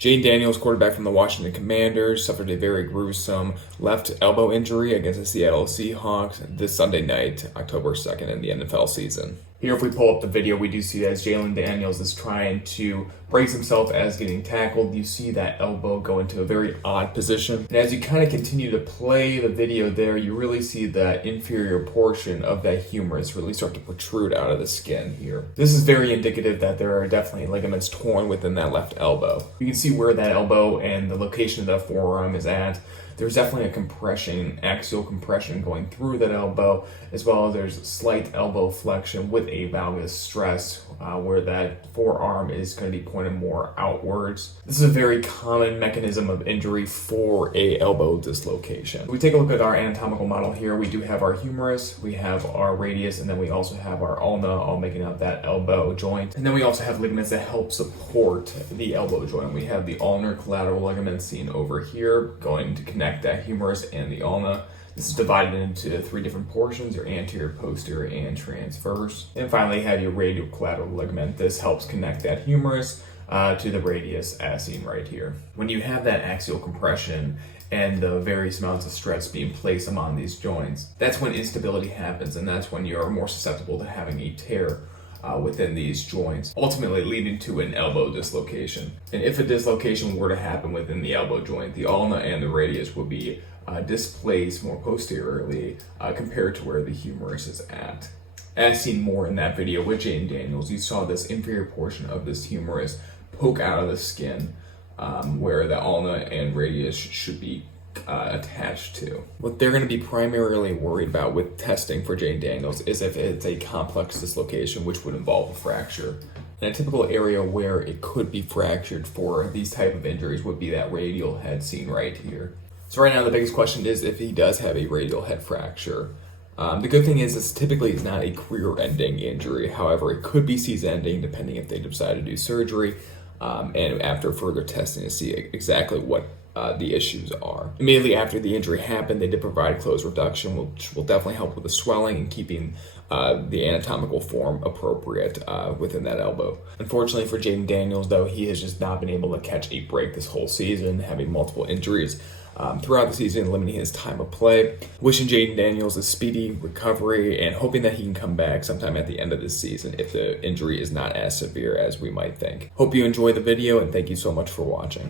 Jayden Daniels, quarterback from the Washington Commanders, suffered a very gruesome left elbow injury against the Seattle Seahawks this Sunday night, October 2nd, in the NFL season. Here, if we pull up the video, we do see as Jayden Daniels is trying to brace himself as getting tackled. You see that elbow go into a very odd position. And as you kind of continue to play the video there, you really see that inferior portion of that humerus really start to protrude out of the skin here. This is very indicative that there are definitely ligaments torn within that left elbow. You can see where that elbow and the location of the forearm is at. There's definitely a compression, axial compression going through that elbow, as well as there's slight elbow flexion with a valgus stress where that forearm is going to be pointed more outwards. This is a very common mechanism of injury for a elbow dislocation. If we take a look at our anatomical model here, we do have our humerus, we have our radius, and then we also have our ulna, all making up that elbow joint. And then we also have ligaments that help support the elbow joint. We have the ulnar collateral ligament seen over here, going to connect that humerus and the ulna. This is divided into three different portions: your anterior, posterior, and transverse. And finally, you have your radial collateral ligament. This helps connect that humerus to the radius, as seen right here. When you have that axial compression and the various amounts of stress being placed among these joints, that's when instability happens, and that's when you're more susceptible to having a tear within these joints, ultimately leading to an elbow dislocation. And if a dislocation were to happen within the elbow joint, the ulna and the radius would be displaced more posteriorly compared to where the humerus is at. As seen more in that video with Jayden Daniels, you saw this inferior portion of this humerus poke out of the skin where the ulna and radius should be attached to. What they're going to be primarily worried about with testing for Jayden Daniels is if it's a complex dislocation, which would involve a fracture. And a typical area where it could be fractured for these type of injuries would be that radial head seen right here. So right now the biggest question is if he does have a radial head fracture. The good thing is this typically is not a career-ending injury. However, it could be season-ending depending if they decide to do surgery and after further testing to see exactly what the issues are. Immediately after the injury happened, they did provide close reduction, which will definitely help with the swelling and keeping the anatomical form appropriate within that elbow. Unfortunately for Jayden Daniels, though, he has just not been able to catch a break this whole season, having multiple injuries throughout the season, limiting his time of play. Wishing Jayden Daniels a speedy recovery and hoping that he can come back sometime at the end of the season if the injury is not as severe as we might think. Hope you enjoy the video, and thank you so much for watching.